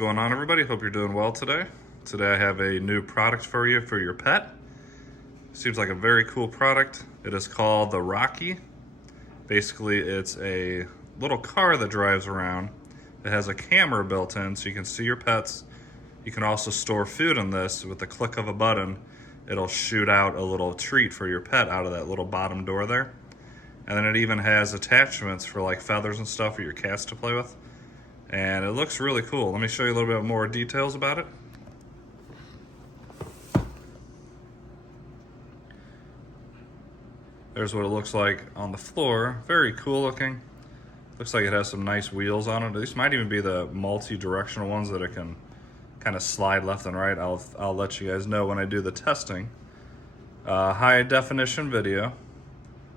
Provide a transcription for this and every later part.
going on, everybody? Hope you're doing well today. Today I have a new product for you for your pet. Seems like a very cool product. It is called the Rocki. Basically, it's a little car that drives around. It has a camera built in so you can see your pets. You can also store food in this. With the click of a button, it'll shoot out a little treat for your pet out of that little bottom door there. And then it even has attachments for like feathers and stuff for your cats to play with. And it looks really cool. Let me show you a little bit more details about it. There's what it looks like on the floor. Very cool looking. Looks like it has some nice wheels on it. These might even be the multi-directional ones that it can kind of slide left and right. I'll let you guys know when I do the testing. High definition video.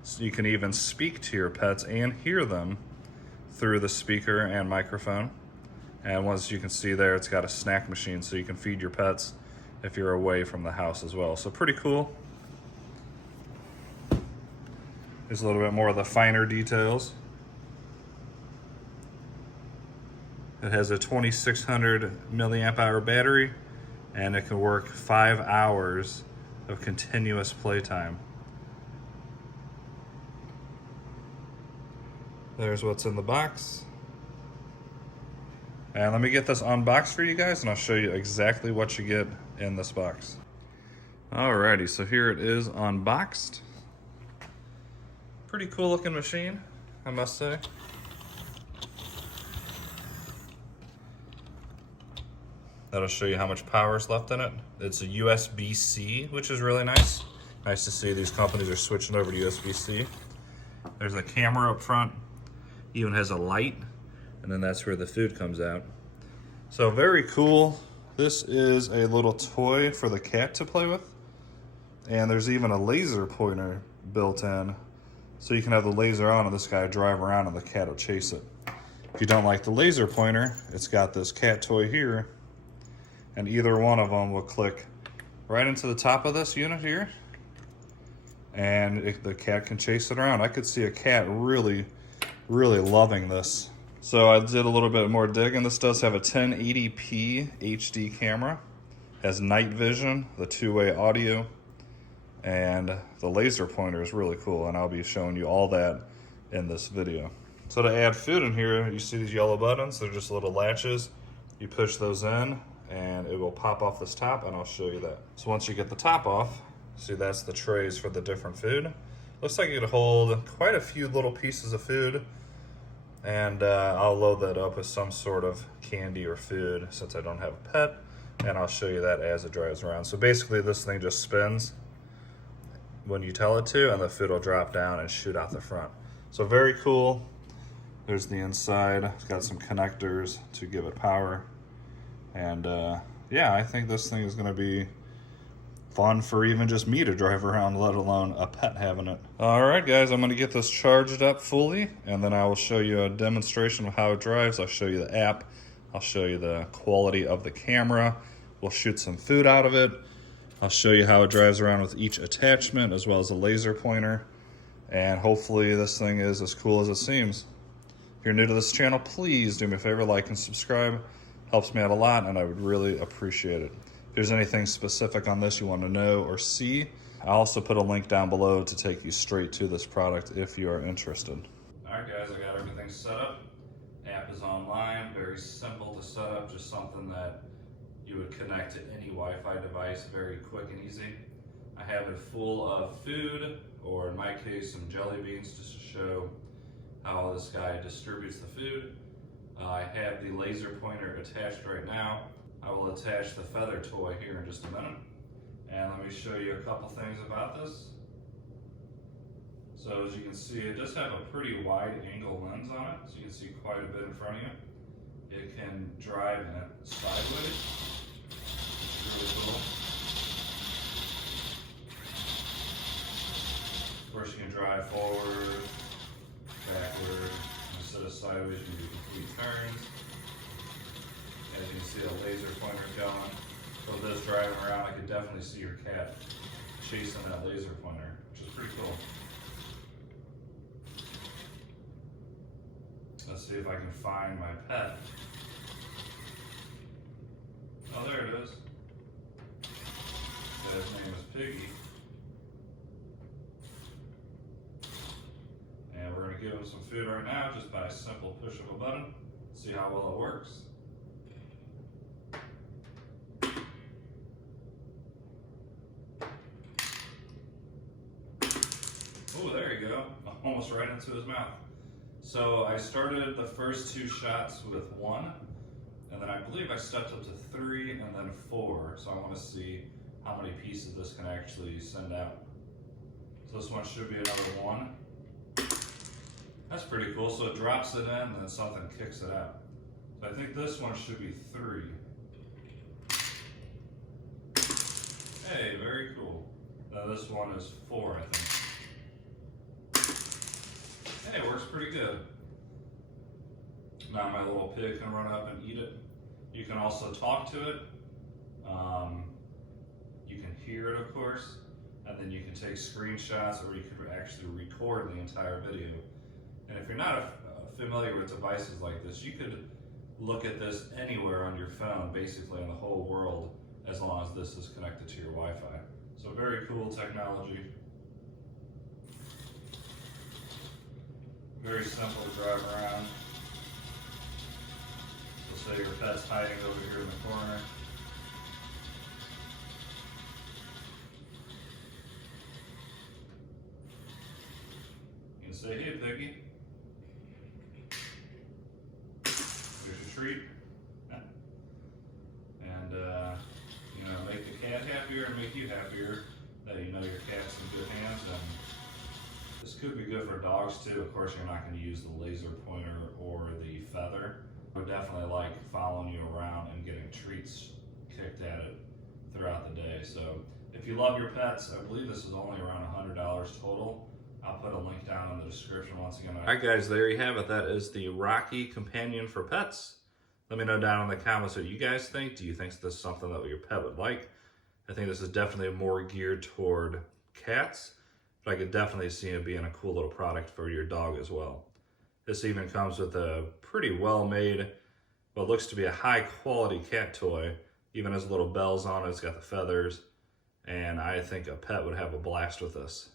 So you can even speak to your pets and hear them through the speaker and microphone. And once you can see there, it's got a snack machine so you can feed your pets if you're away from the house as well. So pretty cool. There's a little bit more of the finer details. It has a 2600 milliamp hour battery and it can work 5 hours of continuous playtime. There's what's in the box. And let me get this unboxed for you guys and I'll show you exactly what you get in this box. Alrighty, so here it is unboxed. Pretty cool looking machine, I must say. That'll show you how much power is left in it. It's a USB-C, which is really nice. Nice to see these companies are switching over to USB-C. There's a camera up front. Even has a light, and then that's where the food comes out. So very cool. This is a little toy for the cat to play with. And there's even a laser pointer built in. So you can have the laser on and this guy drive around and the cat will chase it. If you don't like the laser pointer, it's got this cat toy here. And either one of them will click right into the top of this unit here. And the cat can chase it around. I could see a cat really loving this. So I did a little bit more digging. This does have a 1080p HD camera, has night vision, the two-way audio, and the laser pointer is really cool, and I'll be showing you all that in this video. So to add food in here, you see these yellow buttons, they're just little latches. You push those in and it will pop off this top, and I'll show you that. So once you get the top off, see that's the trays for the different food. Looks like it could hold quite a few little pieces of food, and I'll load that up with some sort of candy or food since I don't have a pet, and I'll show you that as it drives around. So basically this thing just spins when you tell it to, and the food will drop down and shoot out the front. So very cool. There's the inside. It's got some connectors to give it power, and yeah, I think this thing is going to be fun for even just me to drive around, let alone a pet having it. All right, guys, I'm gonna get this charged up fully, and then I will show you a demonstration of how it drives. I'll show you the app. I'll show you the quality of the camera. We'll shoot some food out of it. I'll show you how it drives around with each attachment, as well as a laser pointer. And hopefully this thing is as cool as it seems. If you're new to this channel, please do me a favor, like and subscribe. Helps me out a lot, and I would really appreciate it. If there's anything specific on this you want to know or see, I also put a link down below to take you straight to this product if you are interested. All right, guys, I got everything set up. App is online, very simple to set up, just something that you would connect to any Wi-Fi device, very quick and easy. I have it full of food, or in my case, some jelly beans, just to show how this guy distributes the food. I have the laser pointer attached right now. I will attach the feather toy here in just a minute. And let me show you a couple things about this. So as you can see, it does have a pretty wide angle lens on it, so you can see quite a bit in front of you. It can drive in it sideways, which is really cool. Of course, you can drive forward, backward. Instead of sideways, you can do complete turns. As you can see, the laser pointer's going. So with this driving around, I could definitely see your cat chasing that laser pointer, which is pretty cool. Let's see if I can find my pet. Oh, there it is. His name is Piggy. And we're going to give him some food right now just by a simple push of a button. See how well it works. Oh, there you go. Almost right into his mouth. So I started the first 2 shots with 1, and then I believe I stepped up to 3 and then 4. So I want to see how many pieces this can actually send out. So this one should be another 1. That's pretty cool. So it drops it in and then something kicks it out. So I think this one should be 3. Hey, very cool. Now this one is 4, I think. Hey, it works pretty good. Now my little pig can run up and eat it. You can also talk to it. You can hear it, of course, and then you can take screenshots, or you can actually record the entire video. And if you're not familiar with devices like this, you could look at this anywhere on your phone, basically in the whole world, as long as this is connected to your Wi-Fi. So very cool technology. Very simple to drive around. So say your pet's hiding over here in the corner. You can say, hey Piggy, here's your treat. And you know, make the cat happier and make you happier that you know your cat's in good hands. And this could be good for dogs too. Of course, you're not going to use the laser pointer or the feather. I would definitely like following you around and getting treats kicked at it throughout the day. So if you love your pets, I believe this is only around $100 total. I'll put a link down in the description once again. All right, guys, there you have it. That is the Rocki companion for pets. Let me know down in the comments what you guys think. Do you think this is something that your pet would like? I think this is definitely more geared toward cats, but I could definitely see it being a cool little product for your dog as well. This even comes with a pretty well-made, what looks to be a high-quality cat toy. Even has little bells on it, it's got the feathers, and I think a pet would have a blast with this.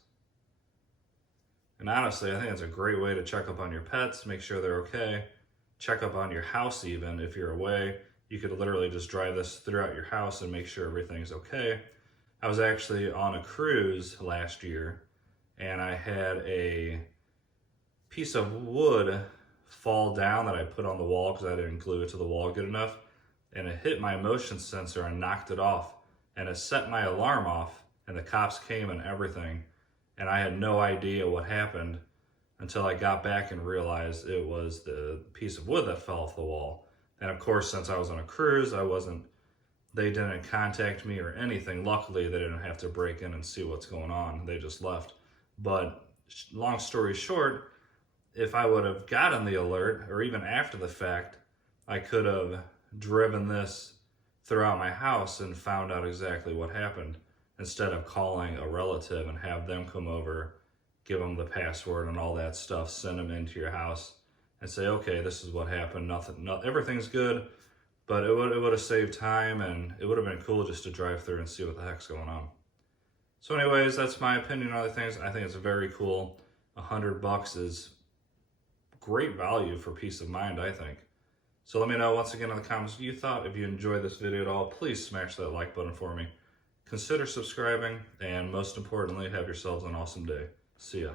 And honestly, I think it's a great way to check up on your pets, make sure they're okay, check up on your house even if you're away. You could literally just drive this throughout your house and make sure everything's okay. I was actually on a cruise last year, and I had a piece of wood fall down that I put on the wall because I didn't glue it to the wall good enough, and it hit my motion sensor and knocked it off, and it set my alarm off, and the cops came and everything, and I had no idea what happened until I got back and realized it was the piece of wood that fell off the wall. And of course, since I was on a cruise, they didn't contact me or anything. Luckily, they didn't have to break in and see what's going on. They just left. But long story short, if I would have gotten the alert, or even after the fact, I could have driven this throughout my house and found out exactly what happened, instead of calling a relative and have them come over, give them the password and all that stuff, send them into your house and say, okay, this is what happened. Everything's good, but it would have saved time, and it would have been cool just to drive through and see what the heck's going on. So anyways, that's my opinion on other things. I think it's very cool. $100 is great value for peace of mind, I think. So let me know once again in the comments what you thought. If you enjoyed this video at all, please smash that like button for me. Consider subscribing, and most importantly, have yourselves an awesome day. See ya.